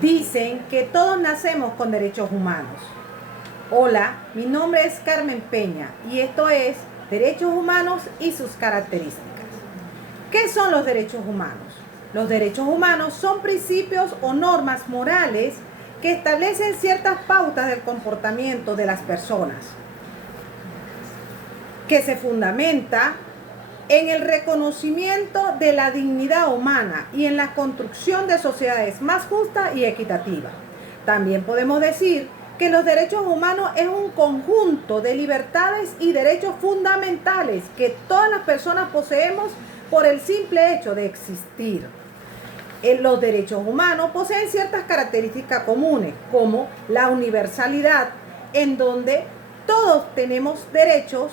Dicen que todos nacemos con derechos humanos. Hola, mi nombre es Carmen Peña y esto es Derechos Humanos y sus características. ¿Qué son los derechos humanos? Los derechos humanos son principios o normas morales que establecen ciertas pautas del comportamiento de las personas, que se fundamenta en el reconocimiento de la dignidad humana y en la construcción de sociedades más justas y equitativas. También podemos decir que los derechos humanos es un conjunto de libertades y derechos fundamentales que todas las personas poseemos por el simple hecho de existir. Los derechos humanos poseen ciertas características comunes, como la universalidad, en donde todos tenemos derechos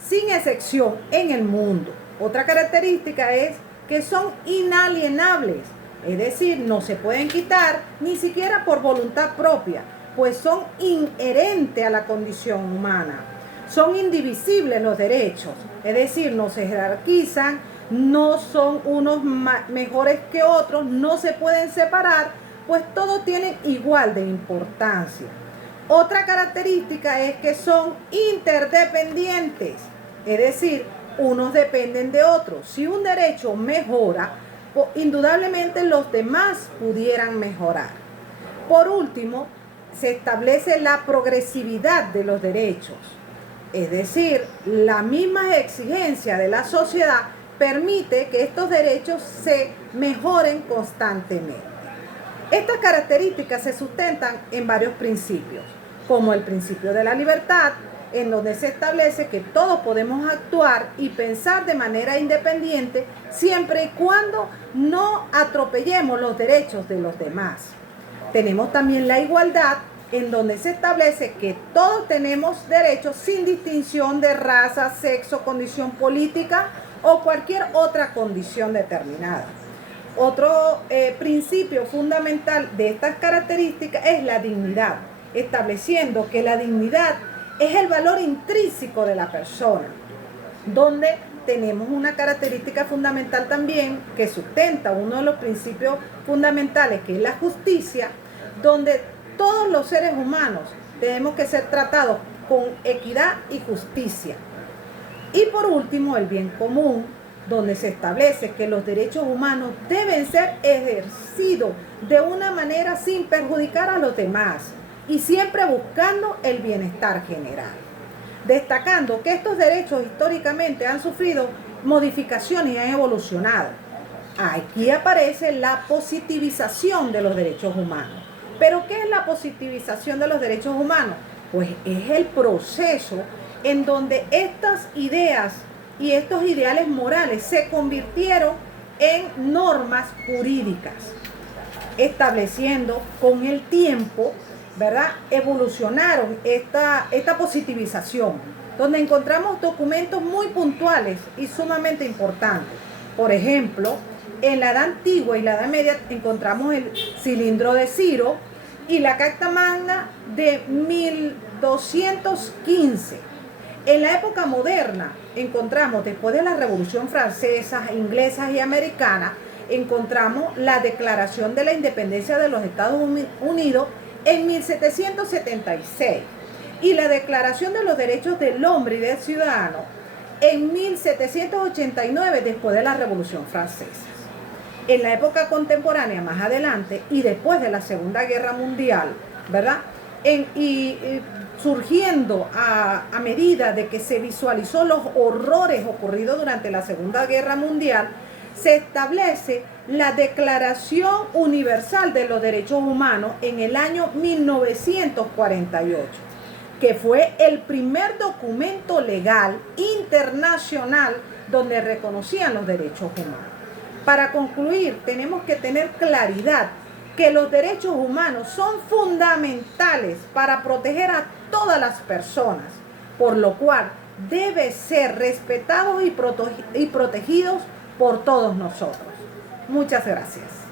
sin excepción en el mundo. Otra característica es que son inalienables, es decir, no se pueden quitar ni siquiera por voluntad propia, pues son inherentes a la condición humana. Son indivisibles los derechos, es decir, no se jerarquizan, no son unos mejores que otros, no se pueden separar, pues todos tienen igual de importancia. Otra característica es que son interdependientes, es decir, unos dependen de otros. Si un derecho mejora, indudablemente los demás pudieran mejorar. Por último, se establece la progresividad de los derechos, es decir, la misma exigencia de la sociedad permite que estos derechos se mejoren constantemente. Estas características se sustentan en varios principios, como el principio de la libertad, en donde se establece que todos podemos actuar y pensar de manera independiente siempre y cuando no atropellemos los derechos de los demás. Tenemos también la igualdad, en donde se establece que todos tenemos derechos sin distinción de raza, sexo, condición política o cualquier otra condición determinada. Otro principio fundamental de estas características es la dignidad, estableciendo que la dignidad es el valor intrínseco de la persona, donde tenemos una característica fundamental también que sustenta uno de los principios fundamentales, que es la justicia, donde todos los seres humanos tenemos que ser tratados con equidad y justicia. Y por último, el bien común, donde se establece que los derechos humanos deben ser ejercidos de una manera sin perjudicar a los demás y siempre buscando el bienestar general. Destacando que estos derechos históricamente han sufrido modificaciones y han evolucionado. Aquí aparece la positivización de los derechos humanos. ¿Pero qué es la positivización de los derechos humanos? Pues es el proceso en donde estas ideas y estos ideales morales se convirtieron en normas jurídicas, estableciendo con el tiempo, ¿verdad? Evolucionaron esta positivización, donde encontramos documentos muy puntuales y sumamente importantes. Por ejemplo, en la Edad Antigua y la Edad Media encontramos el cilindro de Ciro y la Carta Magna de 1215. En la época moderna encontramos, después de la Revolución Francesa, Inglesa y Americana, encontramos la Declaración de la Independencia de los Estados Unidos en 1776 y la Declaración de los Derechos del Hombre y del Ciudadano en 1789, después de la Revolución Francesa. En la época contemporánea, más adelante, y después de la Segunda Guerra Mundial, ¿verdad? Surgiendo a medida de que se visualizó los horrores ocurridos durante la Segunda Guerra Mundial, se establece la Declaración Universal de los Derechos Humanos en el año 1948, que fue el primer documento legal internacional donde reconocían los derechos humanos. Para concluir, tenemos que tener claridad que los derechos humanos son fundamentales para proteger a todas las personas, por lo cual debe ser respetados y protegidos por todos nosotros. Muchas gracias.